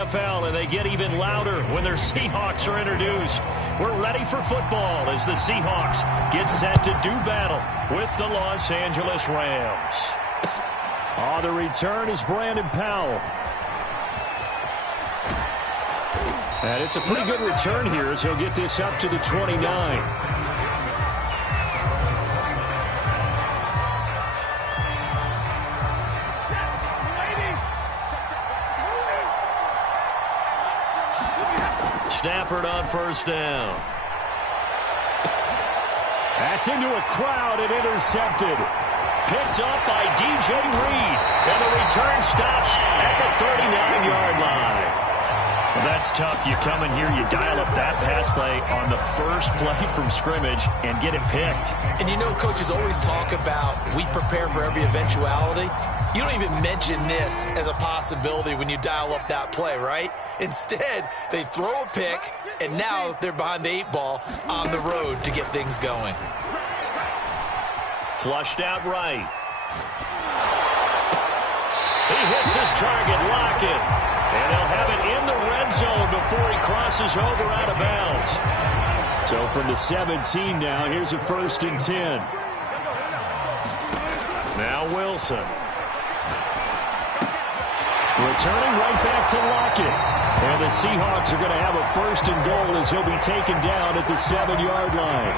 NFL, and they get even louder when their Seahawks are introduced. We're ready for football as the Seahawks get set to do battle with the Los Angeles Rams. On the return is Brandon Powell. And it's a pretty good return here as he'll get this up to the 29. Stafford on first down. That's into a crowd and intercepted. Picked up by DJ Reed. And the return stops at the 39-yard line. Well, that's tough. You come in here, you dial up that pass play on the first play from scrimmage and get it picked. And you know, coaches always talk about we prepare for every eventuality. You don't even mention this as a possibility when you dial up that play, right? Instead, they throw a pick, and now they're behind the 8 ball on the road to get things going. Flushed out right. He hits his target, Lockett. And they'll have it in the red zone before he crosses over out of bounds. So from the 17 now, here's a 1st and 10. Now Wilson. Returning right back to Lockett. And the Seahawks are going to have a 1st and goal as he'll be taken down at the 7-yard line.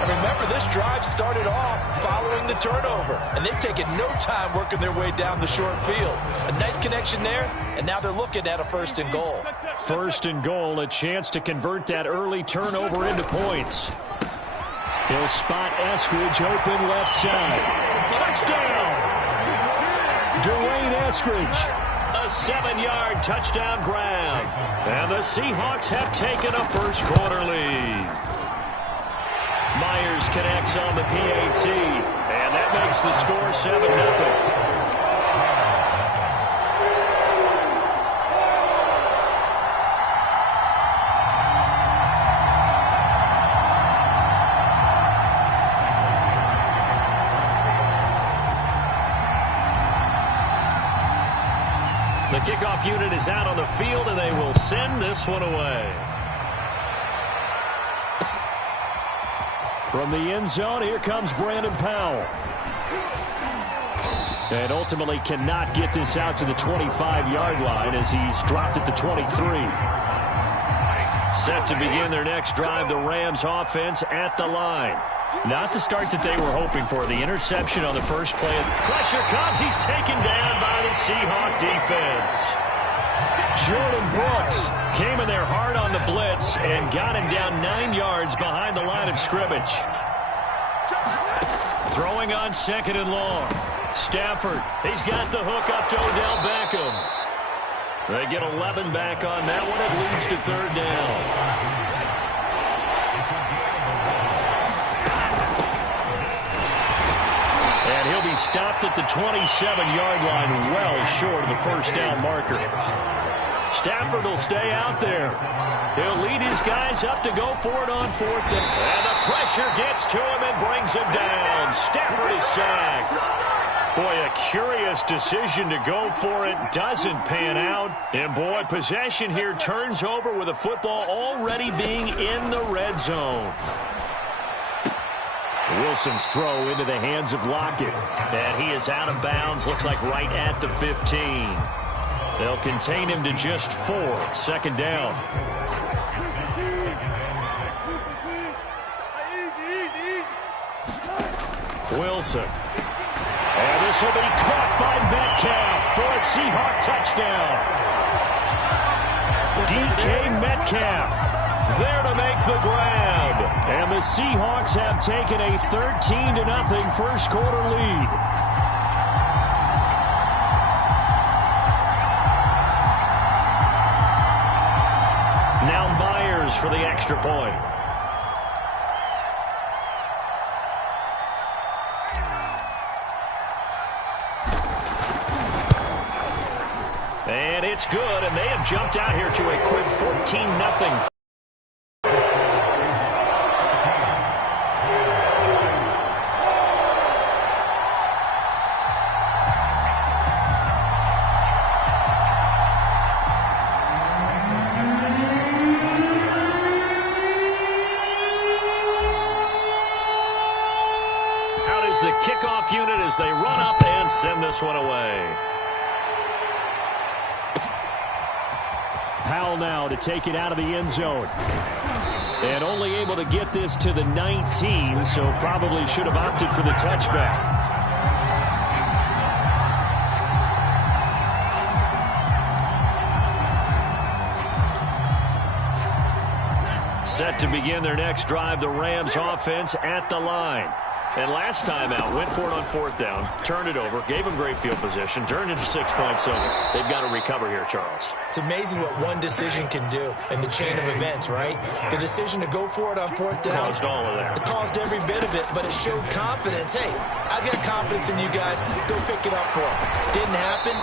And remember, this drive started off following the turnover. And they've taken no time working their way down the short field. A nice connection there, and now they're looking at a 1st and goal. 1st and goal, a chance to convert that early turnover into points. He'll spot Eskridge open left side. Touchdown! Dwayne Eskridge. A 7-yard touchdown grab. And the Seahawks have taken a first-quarter lead. Myers connects on the PAT, and that makes the score 7-0. The kickoff unit is out on the field, and they will send this one away. From the end zone, here comes Brandon Powell. And ultimately cannot get this out to the 25-yard line as he's dropped at the 23. Set to begin their next drive, the Rams offense at the line. Not the start that they were hoping for. The interception on the first play. Pressure comes. He's taken down by the Seahawk defense. Jordan Brooks came in there hard on the blitz and got him down 9 yards behind the line of scrimmage. Throwing on 2nd and long. Stafford, he's got the hook up to Odell Beckham. They get 11 back on that one. It leads to 3rd down. And he'll be stopped at the 27-yard line, well short of the 1st down marker. Stafford will stay out there. He'll lead his guys up to go for it on 4th down. And the pressure gets to him and brings him down. Stafford is sacked. Boy, a curious decision to go for it. Doesn't pan out. And boy, possession here turns over with the football already being in the red zone. Wilson's throw into the hands of Lockett. And he is out of bounds. Looks like right at the 15. They'll contain him to just 4. 2nd down. Wilson. And this will be caught by Metcalf for a Seahawk touchdown. DK Metcalf there to make the grab. And the Seahawks have taken a 13-0 first-quarter lead. Now Myers for the extra point. And it's good, and they have jumped out here to a quick 14-0. as they run up and send this one away. Powell now to take it out of the end zone. And only able to get this to the 19, so probably should have opted for the touchback. Set to begin their next drive, the Rams offense at the line. And last time out, went for it on fourth down, turned it over, gave them great field position, turned into 6 points, so they've got to recover here, Charles. It's amazing what one decision can do in the chain of events, right? The decision to go for it on fourth down. Caused all of that. It caused every bit of it, but it showed confidence. Hey, I've got confidence in you guys. Go pick it up for them. Didn't happen.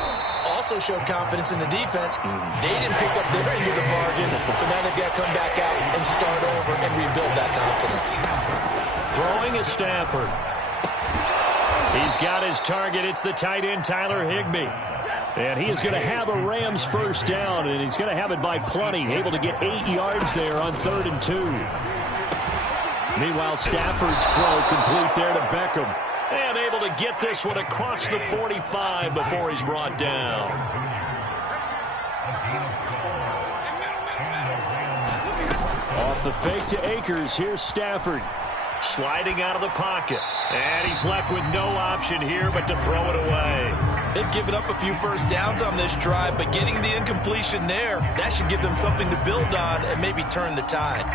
Also showed confidence in the defense. They didn't pick up their end of the bargain, so now they've got to come back out and start over and rebuild that confidence. Throwing is Stafford. He's got his target. It's the tight end, Tyler Higbee. And he is going to have a Rams first down, and he's going to have it by plenty. Able to get 8 yards there on 3rd and 2. Meanwhile, Stafford's throw complete there to Beckham. And able to get this one across the 45 before he's brought down. Off the fake to Akers. Here's Stafford. Sliding out of the pocket. And he's left with no option here but to throw it away. They've given up a few first downs on this drive, but getting the incompletion there, that should give them something to build on and maybe turn the tide.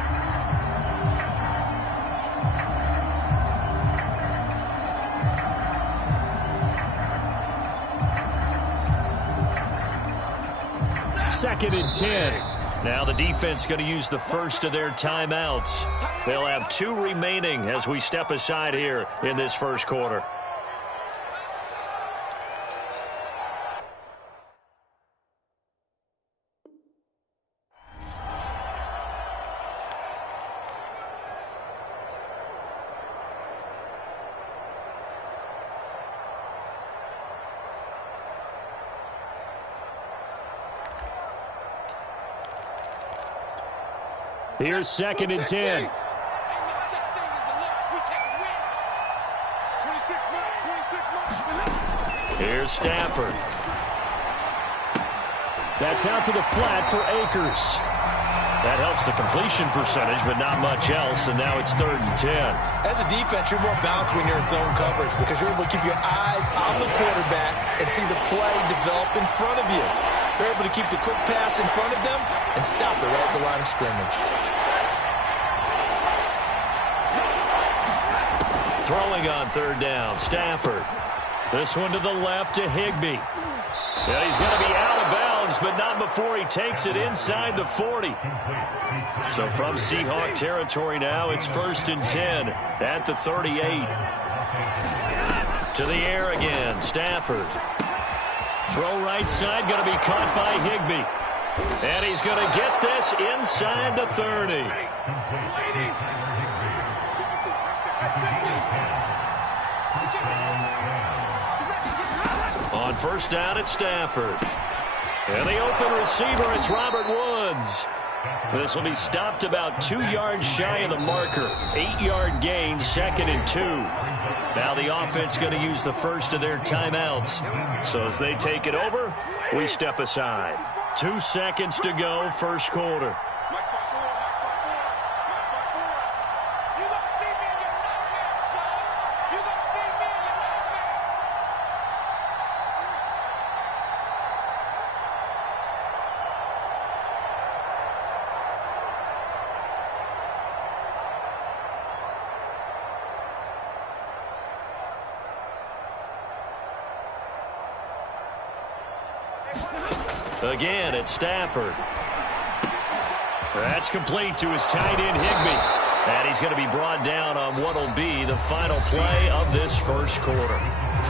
Second and 10. Now the defense going to use the first of their timeouts. They'll have 2 remaining as we step aside here in this first quarter. Here's second and 10. Here's Stafford. That's out to the flat for Akers. That helps the completion percentage, but not much else, and now it's 3rd and 10. As a defense, you're more balanced when you're in zone coverage because you're able to keep your eyes on the quarterback and see the play develop in front of you. You're able to keep the quick pass in front of them and stop it right at the line of scrimmage. Throwing on 3rd down, Stafford. This one to the left to Higbee. Yeah, he's going to be out of bounds, but not before he takes it inside the 40. So from Seahawk territory now, it's 1st and 10 at the 38. To the air again, Stafford. Throw right side, going to be caught by Higbee. And he's going to get this inside the 30. On 1st down, it's Stafford. And the open receiver, it's Robert Woods. This will be stopped about 2 yards shy of the marker. 8-yard gain, 2nd and 2. Now the offense going to use the first of their timeouts. So as they take it over, we step aside. 2 seconds to go, first quarter. Again, it's Stafford. That's complete to his tight end, Higbee. And he's going to be brought down on what will be the final play of this first quarter.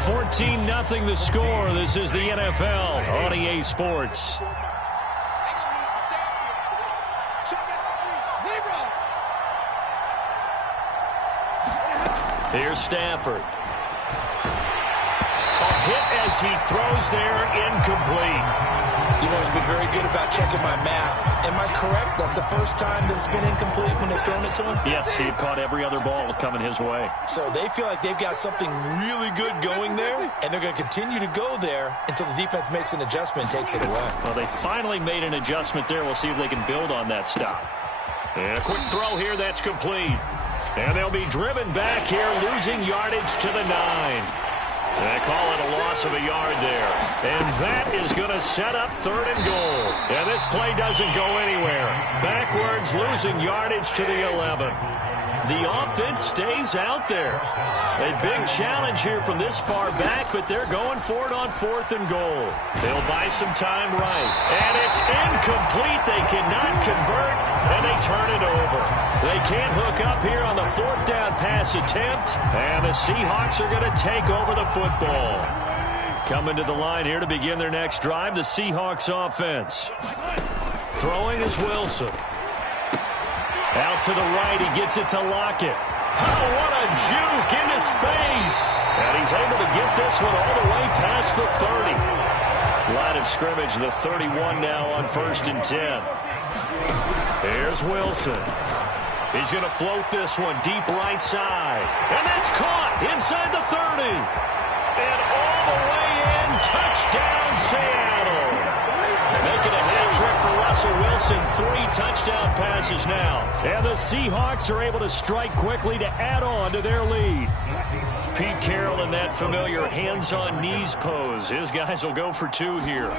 14-0 the score. This is the NFL on EA Sports. Here's Stafford. A hit as he throws there, incomplete. You've always been very good about checking my math. Am I correct? That's the first time that it's been incomplete when they've thrown it to him? Yes, he had caught every other ball coming his way. So they feel like they've got something really good going there, and they're going to continue to go there until the defense makes an adjustment and takes it away. Well, they finally made an adjustment there. We'll see if they can build on that stop. And a quick throw here that's complete. And they'll be driven back here, losing yardage to the 9. They call it a loss of a yard there. And that is going to set up 3rd and goal. And this play doesn't go anywhere. Backwards, losing yardage to the 11. The offense stays out there. A big challenge here from this far back, but they're going for it on 4th and goal. They'll buy some time right. And it's incomplete. They cannot convert, and they turn it over. They can't hook up here on the 4th down pass attempt, and the Seahawks are going to take over the football. Coming to the line here to begin their next drive, the Seahawks offense. Throwing is Wilson. Out to the right, he gets it to Lockett. Oh, what a juke into space. And he's able to get this one all the way past the 30. Line of scrimmage, the 31 now on 1st and 10. Here's Wilson. He's going to float this one deep right side. And that's caught inside the 30. And all the way in, touchdown Seattle. Making a hat trick for Russell Wilson. 3 touchdown passes now. And the Seahawks are able to strike quickly to add on to their lead. Pete Carroll in that familiar hands-on-knees pose. His guys will go for 2 here.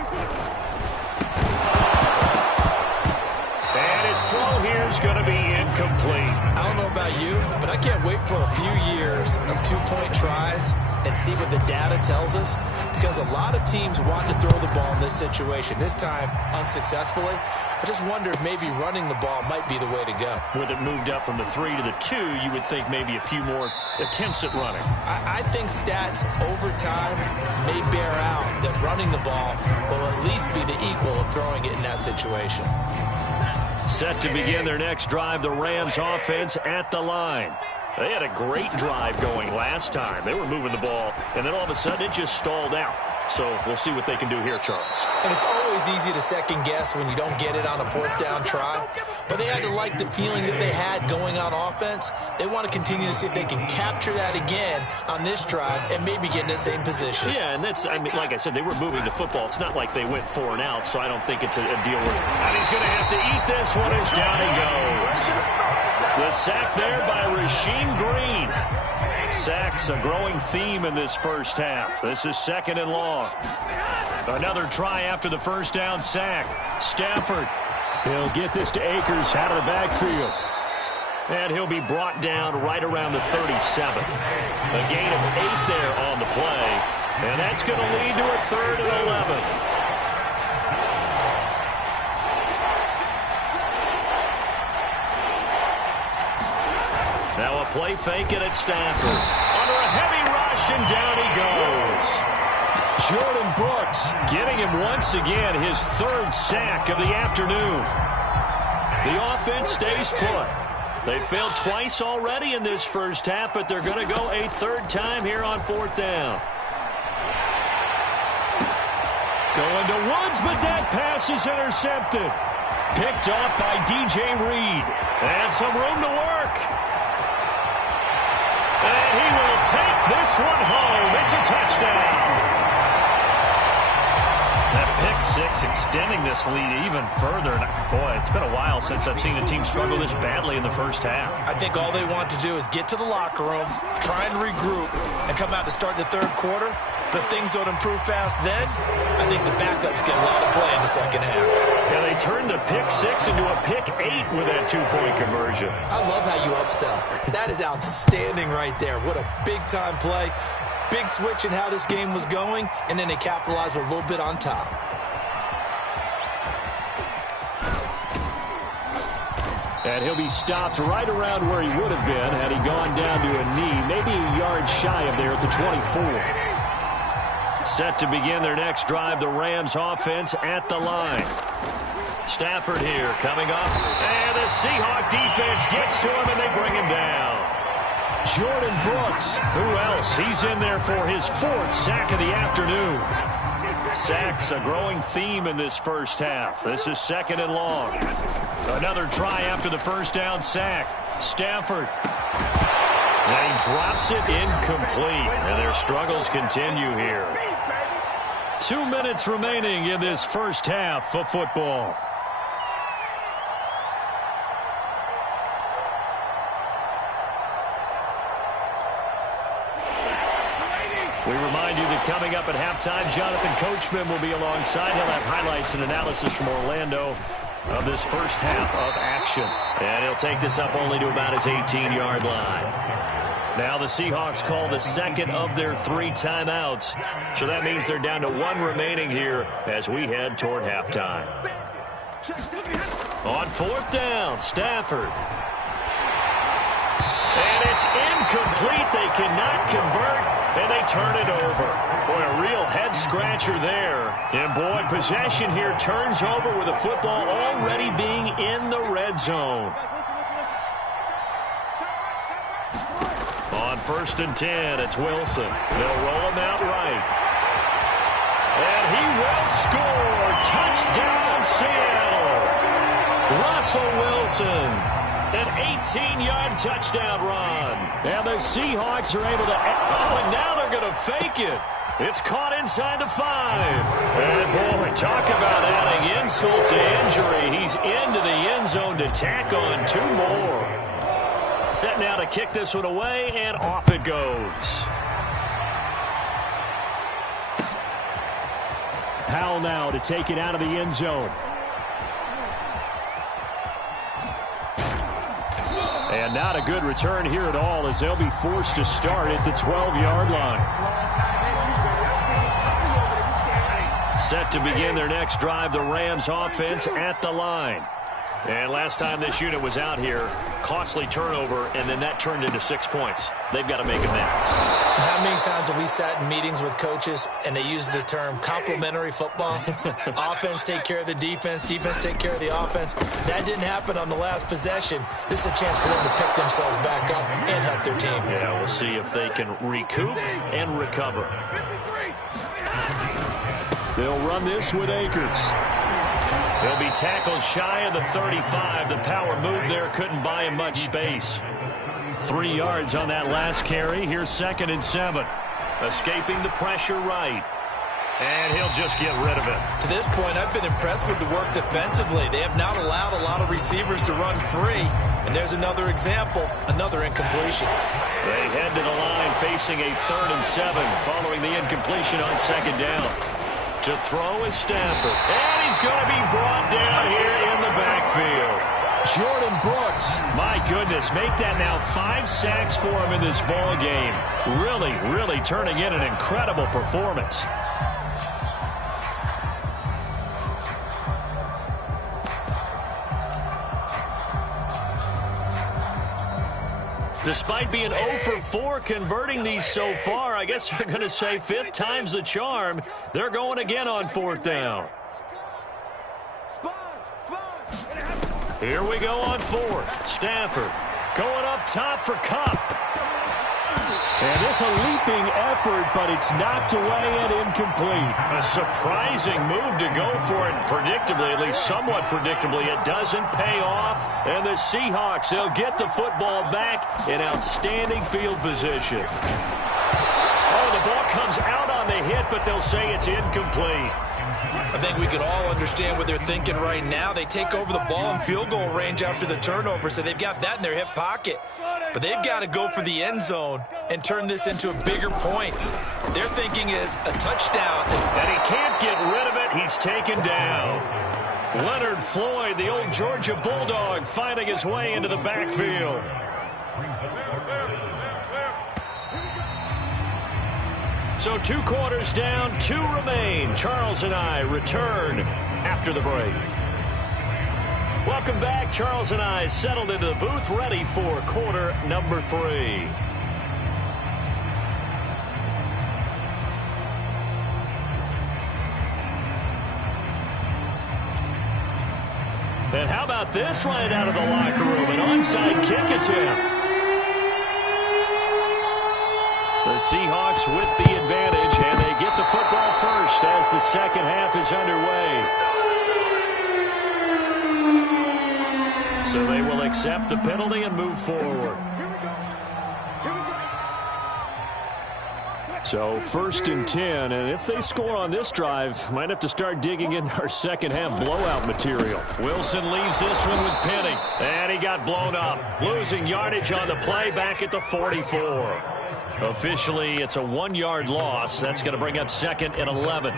And his throw here is going to be incomplete. I don't know about you, but I can't wait for a few years of 2-point tries and see what the data tells us, because a lot of teams want to throw the ball in this situation, this time unsuccessfully. I just wonder if maybe running the ball might be the way to go. With it moved up from the 3 to the 2, you would think maybe a few more attempts at running. I think stats over time may bear out that running the ball will at least be the equal of throwing it in that situation. Set to begin their next drive, the Rams offense at the line. They had a great drive going last time. They were moving the ball, and then all of a sudden it just stalled out. So we'll see what they can do here, Charles. And it's always easy to second guess when you don't get it on a 4th down try. But they had to like the feeling that they had going on offense. They want to continue to see if they can capture that again on this drive and maybe get in the same position. Yeah, and that's, I mean, like I said, they were moving the football. It's not like they went 4 and out, so I don't think it's a deal where, and he's going to have to eat this one as down he goes. The sack there by Rasheem Green. Sacks, a growing theme in this first half. This is 2nd and long. Another try after the first down sack. Stafford, he'll get this to Akers out of the backfield. And he'll be brought down right around the 37. A gain of 8 there on the play. And that's going to lead to a 3rd and 11. Now a play fake it at Stafford. Under a heavy rush, and down he goes. Jordan Brooks getting him once again, his 3rd sack of the afternoon. The offense stays put. They failed twice already in this first half, but they're going to go a 3rd time here on 4th down. Going to Woods, but that pass is intercepted. Picked off by DJ Reed. And some room to work. And he will take this one home. It's a touchdown. That pick 6 extending this lead even further. And boy, it's been a while since I've seen a team struggle this badly in the first half. I think all they want to do is get to the locker room, try and regroup, and come out to start the 3rd quarter. But if things don't improve fast then, I think the backups get a lot of play in the second half. Yeah, they turned the pick 6 into a pick 8 with that 2-point conversion. I love how you upsell. That is outstanding right there. What a big-time play. Big switch in how this game was going, and then they capitalized with a little bit on top. And he'll be stopped right around where he would have been had he gone down to a knee, maybe a yard shy of there at the 24. Set to begin their next drive, the Rams offense at the line. Stafford here coming up, and the Seahawk defense gets to him, and they bring him down. Jordan Brooks, who else? He's in there for his 4th sack of the afternoon. Sacks, a growing theme in this first half. This is 2nd and long. Another try after the first down sack. Stafford. And he drops it incomplete. And their struggles continue here. 2 minutes remaining in this first half of football. We remind you that coming up at halftime, Jonathan Coachman will be alongside. He'll have highlights and analysis from Orlando of this first half of action. And he'll take this up only to about his 18-yard line. Now the Seahawks call the second of their 3 timeouts. So that means they're down to 1 remaining here as we head toward halftime. On 4th down, Stafford. And it's incomplete. They cannot convert, and they turn it over. Boy, a real head-scratcher there. And, boy, possession here turns over with the football already being in the red zone. On 1st and 10, it's Wilson. They'll roll him out right. And he will score. Touchdown, Seattle. Russell Wilson. An 18-yard touchdown run. And the Seahawks are able to... Oh, and now they're going to fake it. It's caught inside the 5. And, boy, talk about adding insult to injury. He's into the end zone to tack on 2 more. Set now to kick this one away, and off it goes. Powell now to take it out of the end zone. And not a good return here at all as they'll be forced to start at the 12-yard line. Set to begin their next drive, the Rams offense at the line. And last time this unit was out here, costly turnover, and then that turned into 6 points. They've got to make amends. And how many times have we sat in meetings with coaches and they use the term complementary football? Offense take care of the defense, defense take care of the offense. That didn't happen on the last possession. This is a chance for them to pick themselves back up and help their team. Yeah, we'll see if they can recoup and recover. They'll run this with Akers. He'll be tackled shy of the 35. The power move there couldn't buy him much space. 3 yards on that last carry. Here's 2nd and 7. Escaping the pressure right. And he'll just get rid of it. To this point, I've been impressed with the work defensively. They have not allowed a lot of receivers to run free. And there's another example, another incompletion. They head to the line facing a 3rd and 7 following the incompletion on 2nd down. To throw is Stafford. And he's going to be brought down here in the backfield. Jordan Brooks. My goodness, make that now 5 sacks for him in this ball game. Really turning in an incredible performance. Despite being 0 for 4 converting these so far, I guess you're going to say 5th time's the charm. They're going again on 4th down. Here we go on 4th. Stafford going up top for Kupp. And it's a leaping effort, but it's knocked away and incomplete. A surprising move to go for it. Predictably, at least somewhat predictably, it doesn't pay off. And the Seahawks, they'll get the football back in outstanding field position. Oh, the ball comes out on the hit, but they'll say it's incomplete. I think we can all understand what they're thinking right now. They take over the ball in field goal range after the turnover, so they've got that in their hip pocket. But they've got to go for the end zone and turn this into a bigger points. Their thinking is a touchdown. And he can't get rid of it. He's taken down. Leonard Floyd, the old Georgia Bulldog, finding his way into the backfield. So 2 quarters down, 2 remain. Charles and I return after the break. Welcome back. Charles and I settled into the booth, ready for quarter number 3. And how about this right out of the locker room? An onside kick attempt. The Seahawks with the advantage, and they get the football first as the second half is underway. So they will accept the penalty and move forward. So 1st and 10, and if they score on this drive, might have to start digging in our second half blowout material. Wilson leaves this one with Penny, and he got blown up. Losing yardage on the play back at the 44. Officially, it's a 1-yard loss. That's going to bring up 2nd and 11.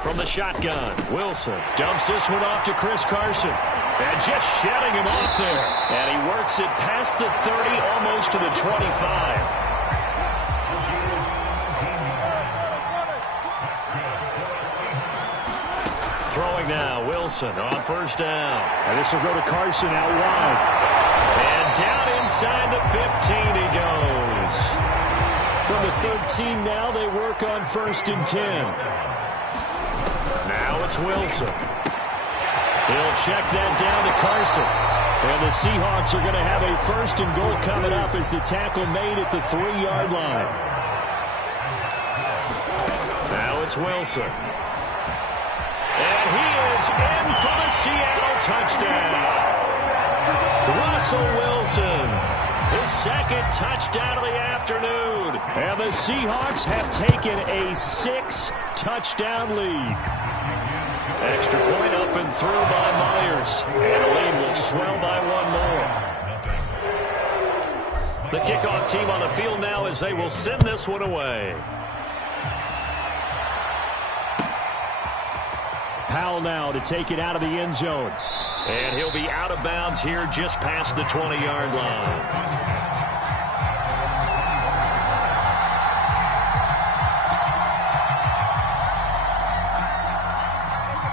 From the shotgun, Wilson dumps this one off to Chris Carson. And just shedding him off there. And he works it past the 30, almost to the 25. Throwing now, Wilson on 1st down. And this will go to Carson out wide. And down inside the 15 he goes. From the 13 now, they work on 1st and 10. Now it's Wilson. He'll check that down to Carson. And the Seahawks are going to have a 1st and goal coming up as the tackle made at the 3-yard line. Now it's Wilson. And he is in for the Seattle touchdown. Russell Wilson, his 2nd touchdown of the afternoon. And the Seahawks have taken a 6-touchdown lead. Extra point up and through by Myers. And the lead will swell by 1 more. The kickoff team on the field now as they will send this one away. Powell now to take it out of the end zone. And he'll be out of bounds here just past the 20-yard line.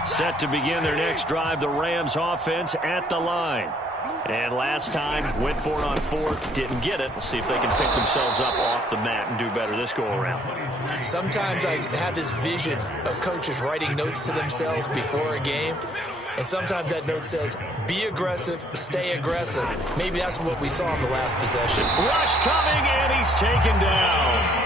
Set to begin their next drive, the Rams offense at the line. And last time, went for it on 4th, didn't get it. We'll see if they can pick themselves up off the mat and do better this go-around. Sometimes I have this vision of coaches writing notes to themselves before a game. And sometimes that note says, be aggressive, stay aggressive. Maybe that's what we saw in the last possession. Rush coming, and he's taken down.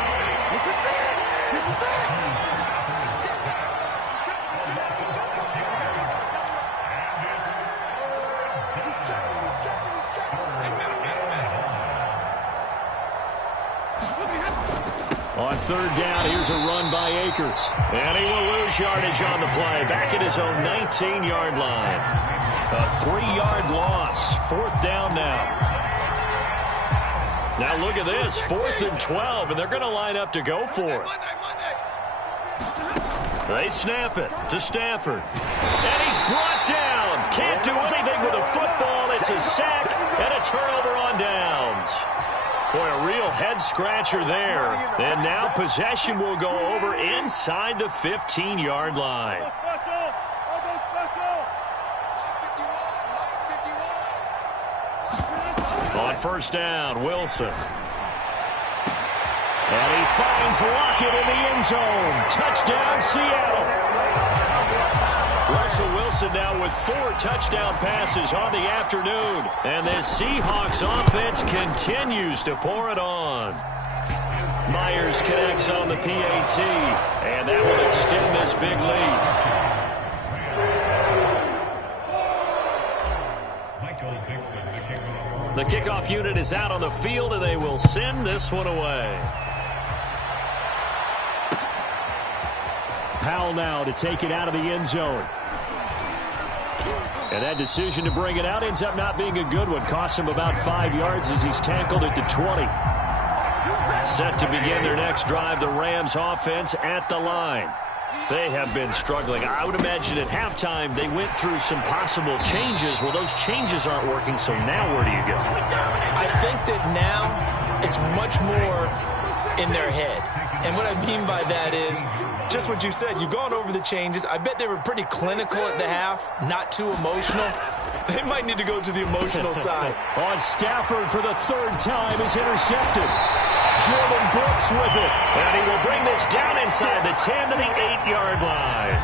On 3rd down, here's a run by Akers. And he will lose yardage on the play, back at his own 19-yard line. A 3-yard loss, 4th down now. Now look at this, 4th and 12, and they're going to line up to go for it. They snap it to Stafford. And he's brought down. Can't do anything with a football. It's a sack and a turnover on downs. Boy, a real head-scratcher there. And now possession will go over inside the 15-yard line. On 1st down, Wilson. And he finds Lockett in the end zone. Touchdown, Seattle. Russell Wilson now with 4 touchdown passes on the afternoon. And this Seahawks offense continues to pour it on. Myers connects on the PAT. And that will extend this big lead. The kickoff unit is out on the field, and they will send this one away. Powell now to take it out of the end zone. And that decision to bring it out ends up not being a good one. Costs him about 5 yards as he's tackled at the 20. Set to begin their next drive, the Rams offense at the line. They have been struggling. I would imagine at halftime they went through some possible changes. Well, those changes aren't working, so now where do you go? I think that now it's much more in their head. And what I mean by that is just what you said. You've gone over the changes. I bet they were pretty clinical at the half, not too emotional. They might need to go to the emotional side. On Stafford for the third time is intercepted. Jordan Brooks with it. And he will bring this down inside the 10 to the 8-yard line.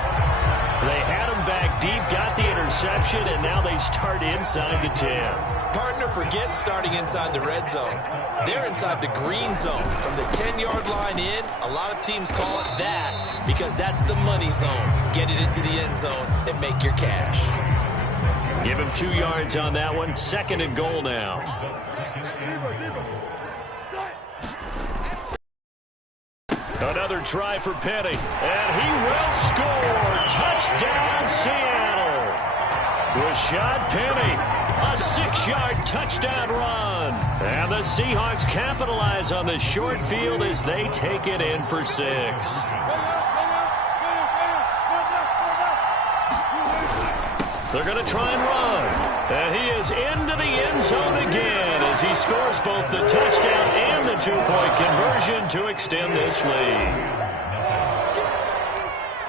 They had him back deep, got the interception, and now they start inside the 10. Partner, forget starting inside the red zone. They're inside the green zone. From the 10-yard line in, a lot of teams call it that because that's the money zone. Get it into the end zone and make your cash. Give him 2 yards on that one. 2nd and goal now. Another try for Penny, and he will score. Touchdown, Seattle. Rashad Penny, a 6-yard touchdown run. And the Seahawks capitalize on the short field as they take it in for 6. They're going to try and run. And he is into the end zone again as he scores both the touchdown and the 2-point conversion to extend this lead.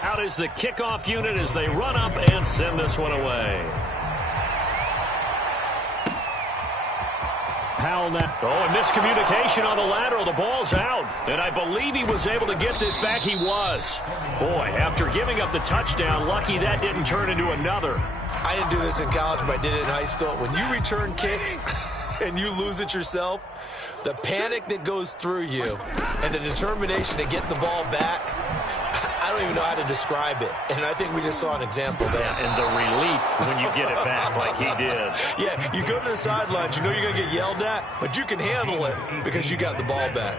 Out is the kickoff unit as they run up and send this one away. Powell now. Oh, and miscommunication on the lateral. The ball's out. And I believe he was able to get this back. He was. Boy, after giving up the touchdown, lucky that didn't turn into another. I didn't do this in college, but I did it in high school. When you return kicks and you lose it yourself, the panic that goes through you and the determination to get the ball back, I don't even know how to describe it. And I think we just saw an example there. Yeah, and the relief when you get it back like he did. Yeah, you go to the sidelines, you know you're going to get yelled at, but you can handle it because you got the ball back.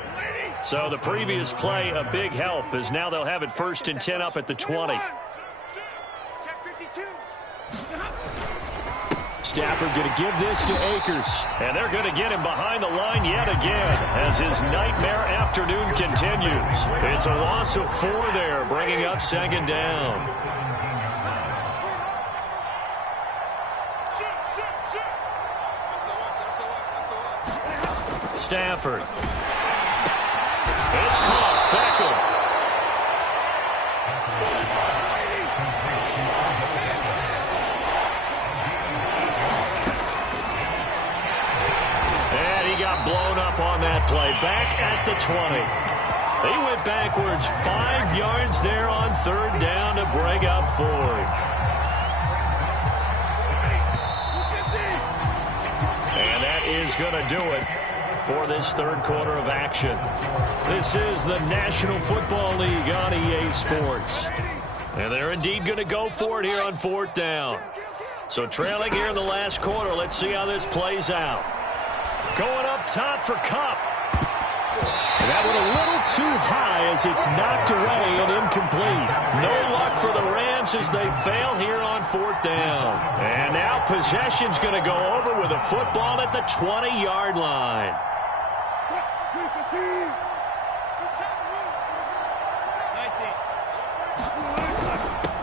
So the previous play, a big help, as now they'll have it 1st and 10 up at the 20. Stafford going to give this to Akers. And they're going to get him behind the line yet again as his nightmare afternoon continues. It's a loss of 4 there, bringing up 2nd down. Stafford. It's caught. Beckham. Blown up on that play. Back at the 20. They went backwards 5 yards there on 3rd down to bring up 4th. And that is going to do it for this 3rd quarter of action. This is the National Football League on EA Sports. And they're indeed going to go for it here on 4th down. So trailing here in the last quarter, let's see how this plays out. Going up top for Kupp. That one a little too high as it's knocked away and incomplete. No luck for the Rams as they fail here on 4th down. And now possession's going to go over with a football at the 20-yard line.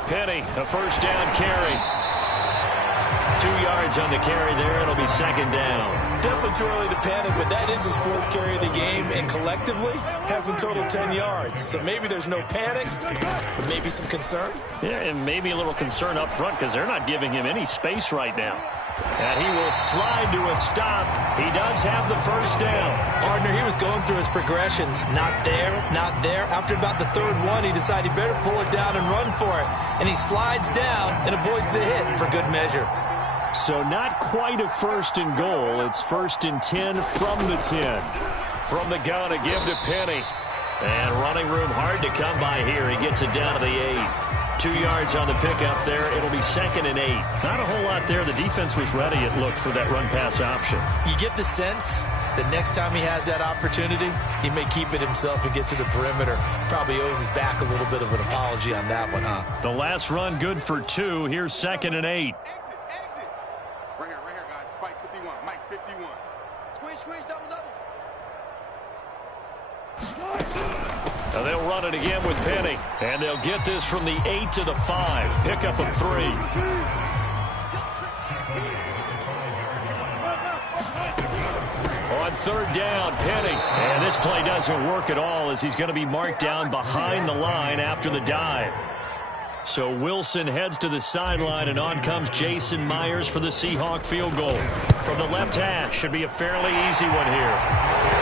Penny, a 1st down carry. 2 yards on the carry there. It'll be 2nd down. Definitely too early to panic, but that is his 4th carry of the game, and collectively has in total 10 yards. So maybe there's no panic, but maybe some concern. Yeah, and maybe a little concern up front because they're not giving him any space right now. And he will slide to a stop. He does have the 1st down. Partner, he was going through his progressions. Not there, not there. After about the 3rd one, he decided he better pull it down and run for it. And he slides down and avoids the hit for good measure. So not quite a 1st and goal. It's 1st and 10 from the 10. From the gun to give to Penny. And running room hard to come by here. He gets it down to the 8. 2 yards on the pickup there. It'll be 2nd and 8. Not a whole lot there. The defense was ready, it looked, for that run-pass option. You get the sense that next time he has that opportunity, he may keep it himself and get to the perimeter. Probably owes his back a little bit of an apology on that one, huh? The last run good for 2. Here's 2nd and 8. Right here, guys. Fight 51. Mike 51. Squeeze, double. Now they'll run it again with Penny. And they'll get this from the 8 to the 5. Pickup of 3. On 3rd down, Penny. And this play doesn't work at all as he's going to be marked down behind the line after the dive. So Wilson heads to the sideline, and on comes Jason Myers for the Seahawk field goal. From the left hash, should be a fairly easy one here.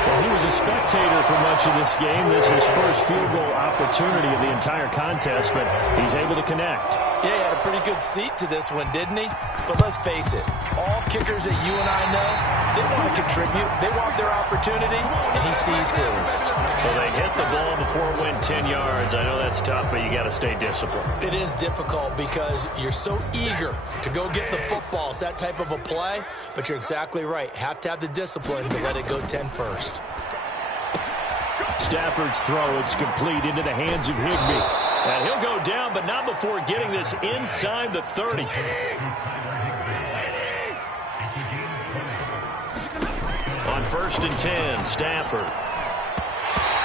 Well, he was a spectator for much of this game. This is his first field goal opportunity of the entire contest, but he's able to connect. Yeah, he had a pretty good seat to this one, didn't he? But let's face it, all kickers that you and I know, they want to contribute. They want their opportunity, and he seized his. So they hit the ball before it went 10 yards. I know that's tough, but you got to stay disciplined. It is difficult because you're so eager to go get the football. It's that type of a play, but you're exactly right. Have to have the discipline to let it go 10 first. Stafford's throw, it's complete into the hands of Higbee. And he'll go down, but not before getting this inside the 30. On 1st and 10, Stafford.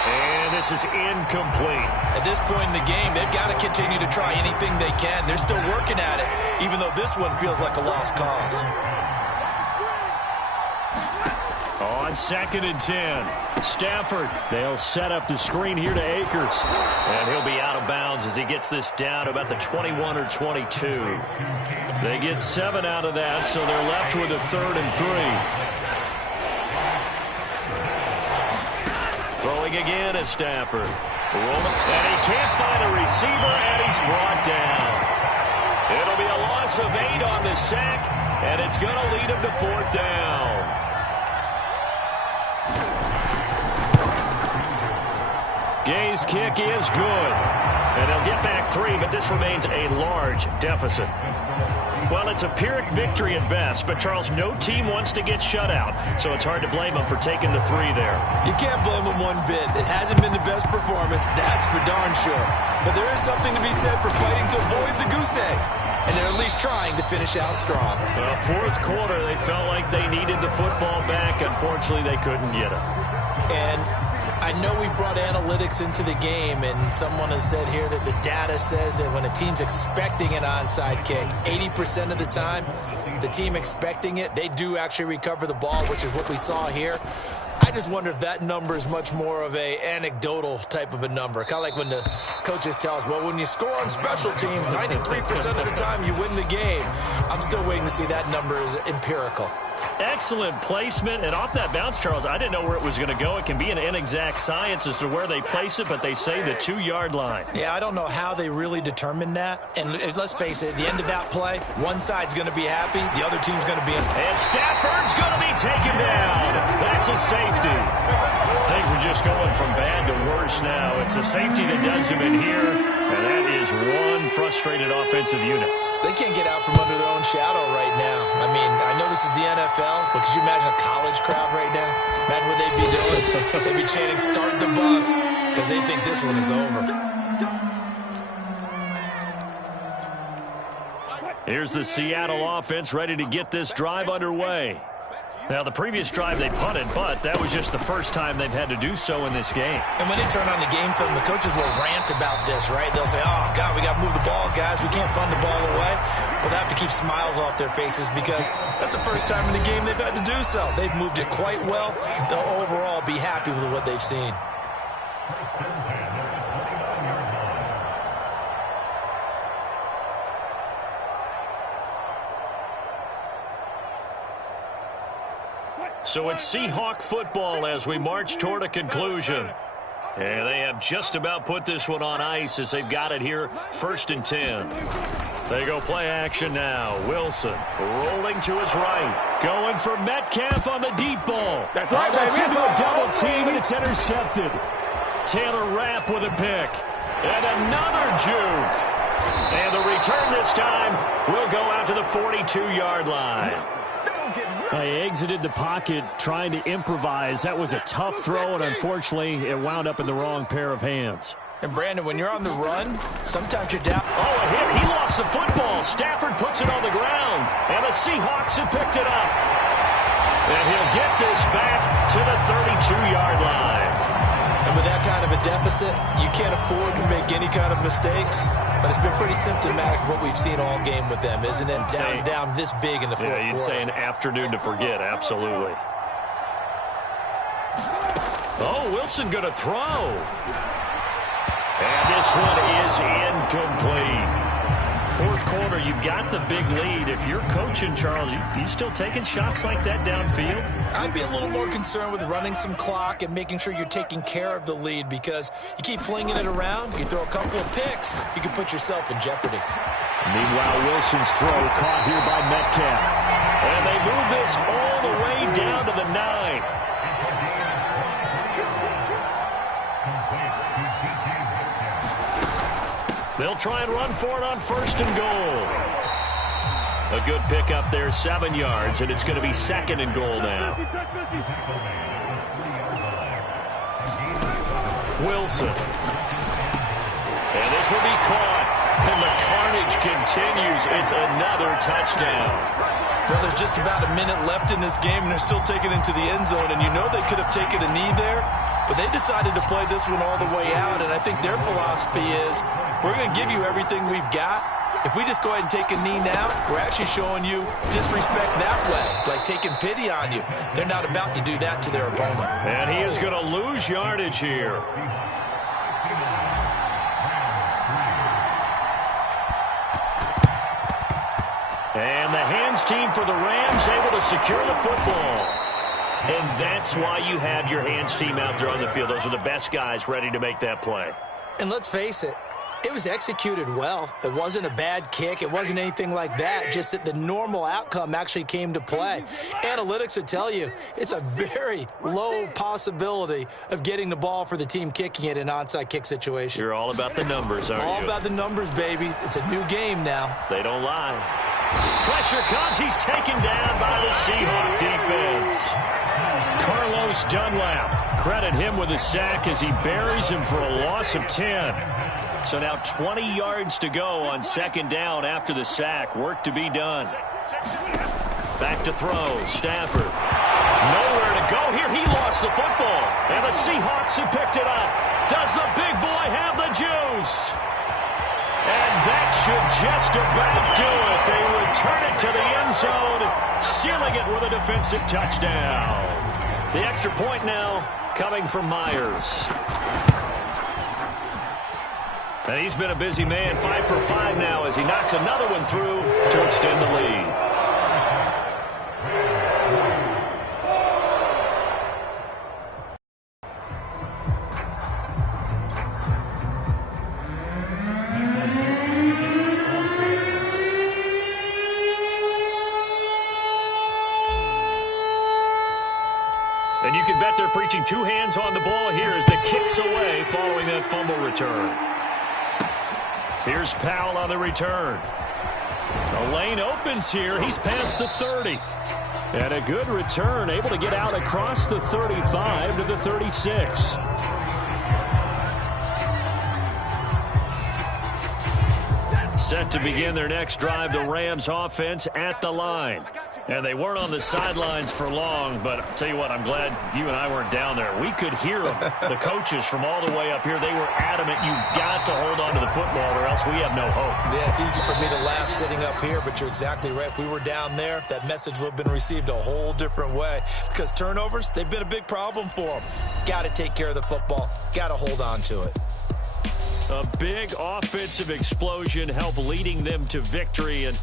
And this is incomplete. At this point in the game, they've got to continue to try anything they can. They're still working at it, even though this one feels like a lost cause. On 2nd and 10, Stafford. They'll set up the screen here to Akers. And he'll be out of bounds as he gets this down about the 21 or 22. They get 7 out of that, so they're left with a 3rd and 3. Throwing again is Stafford. And he can't find a receiver, and he's brought down. It'll be a loss of 8 on the sack, and it's going to lead him to 4th down. Gay's kick is good. And they'll get back 3, but this remains a large deficit. Well, it's a Pyrrhic victory at best, but, Charles, no team wants to get shut out, so it's hard to blame them for taking the 3 there. You can't blame them one bit. It hasn't been the best performance, that's for darn sure. But there is something to be said for fighting to avoid the goose egg. And they're at least trying to finish out strong. Well, 4th quarter, they felt like they needed the football back. Unfortunately, they couldn't get it. And I know we brought analytics into the game, and someone has said here that the data says that when a team's expecting an onside kick, 80% of the time, the team expecting it, they do actually recover the ball, which is what we saw here. I just wonder if that number is much more of a anecdotal type of a number. Kind of like when the coaches tell us, well, when you score on special teams, 93% of the time you win the game. I'm still waiting to see that number is empirical. Excellent placement, and off that bounce, Charles, I didn't know where it was going to go. It can be an inexact science as to where they place it, but they say the 2-yard line. Yeah, I don't know how they really determined that. And let's face it, at the end of that play, one side's going to be happy, the other team's going to be in. And Stafford's going to be taken down. That's a safety. Things are just going from bad to worse now. It's a safety that does him in here, and that is one frustrated offensive unit. They can't get out from under their own shadow right now. I mean, I know this is the NFL, but could you imagine a college crowd right now? Imagine what they'd be doing. They'd be chanting, "Start the bus," because they think this one is over. Here's the Seattle offense ready to get this drive underway. Now, the previous drive they punted, but that was just the first time they've had to do so in this game. And when they turn on the game film, the coaches will rant about this, right? They'll say, oh, God, we got to move the ball, guys. We can't punt the ball away. But they have to keep smiles off their faces because that's the first time in the game they've had to do so. They've moved it quite well. They'll overall be happy with what they've seen. So it's Seahawk football as we march toward a conclusion. And they have just about put this one on ice as they've got it here, 1st and 10. They go play action now. Wilson rolling to his right. Going for Metcalf on the deep ball. That's right, that's into a double team, and it's intercepted. Taylor Rapp with a pick. And another juke. And the return this time will go out to the 42-yard line. He exited the pocket trying to improvise. That was a tough throw, and unfortunately, it wound up in the wrong pair of hands. And, Brandon, when you're on the run, sometimes you're down. Oh, a hit. He lost the football. Stafford puts it on the ground, and the Seahawks have picked it up. And he'll get this back to the 32-yard line. And with that kind of a deficit, you can't afford to make any kind of mistakes. But it's been pretty symptomatic of what we've seen all game with them, isn't it? Down this big in the fourth quarter. Yeah, you'd say an afternoon to forget, absolutely. Oh, Wilson going to throw. And this one is incomplete. fourth quarter, you've got the big lead. If you're coaching, Charles, you still taking shots like that downfield? I'd be a little more concerned with running some clock and making sure you're taking care of the lead, because you keep flinging it around, you throw a couple of picks, you can put yourself in jeopardy. Meanwhile, Wilson's throw caught here by Metcalf. And they move this all the way down to the 9. They'll try and run for it on 1st and goal. A good pickup there, 7 yards, and it's going to be 2nd and goal now. Wilson. And this will be caught. And the carnage continues. It's another touchdown. Well, there's just about a minute left in this game, and they're still taking it into the end zone. And you know they could have taken a knee there, but they decided to play this one all the way out. And I think their philosophy is, we're going to give you everything we've got. If we just go ahead and take a knee now, we're actually showing you disrespect that way, like taking pity on you. They're not about to do that to their opponent. And he is going to lose yardage here. And the hands team for the Rams able to secure the football. And that's why you have your hands team out there on the field. Those are the best guys ready to make that play. And let's face it, it was executed well. It wasn't a bad kick. It wasn't anything like that. Just that the normal outcome actually came to play. Analytics would tell you it's a very low possibility of getting the ball for the team kicking it in an onside kick situation. You're all about the numbers, aren't you? All about the numbers, baby. It's a new game now. They don't lie. Pressure comes. He's taken down by the Seahawk defense. Carlos Dunlap. Credit him with a sack as he buries him for a loss of 10. So now 20 yards to go on 2nd down after the sack. Work to be done. Back to throw. Stafford. Nowhere to go here. He lost the football. And the Seahawks have picked it up. Does the big boy have the juice? And that should just about do it. They return it to the end zone, sealing it with a defensive touchdown. The extra point now coming from Myers. And he's been a busy man, 5 for 5 now as he knocks another one through to extend the lead. And you can bet they're preaching 2 hands on the ball here as the kick's away following that fumble return. Here's Powell on the return. The lane opens here. He's past the 30. And a good return, able to get out across the 35 to the 36. Set to begin their next drive, the Rams offense at the line. And they weren't on the sidelines for long, but I'll tell you what, I'm glad you and I weren't down there. We could hear them, the coaches from all the way up here. They were adamant, you've got to hold on to the football or else we have no hope. Yeah, it's easy for me to laugh sitting up here, but you're exactly right. If we were down there, that message would have been received a whole different way. Because turnovers, they've been a big problem for them. Got to take care of the football. Got to hold on to it. A big offensive explosion helped leading them to victory. And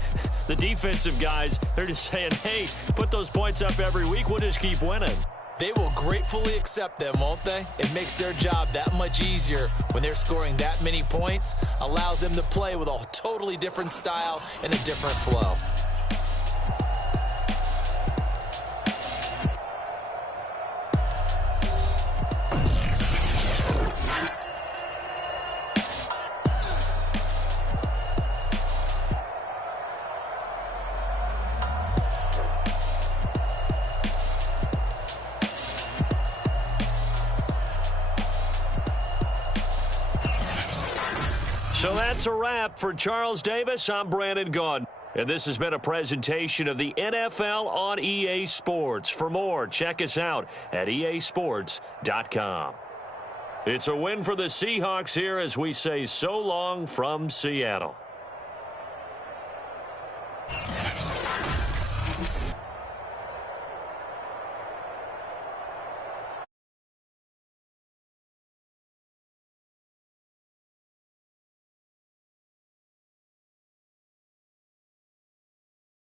the defensive guys, they're just saying, hey, put those points up every week. We'll just keep winning. They will gratefully accept them, won't they? It makes their job that much easier when they're scoring that many points. Allows them to play with a totally different style and a different flow. So that's a wrap for Charles Davis. I'm Brandon Gaudin. And this has been a presentation of the NFL on EA Sports. For more, check us out at easports.com. It's a win for the Seahawks here as we say so long from Seattle.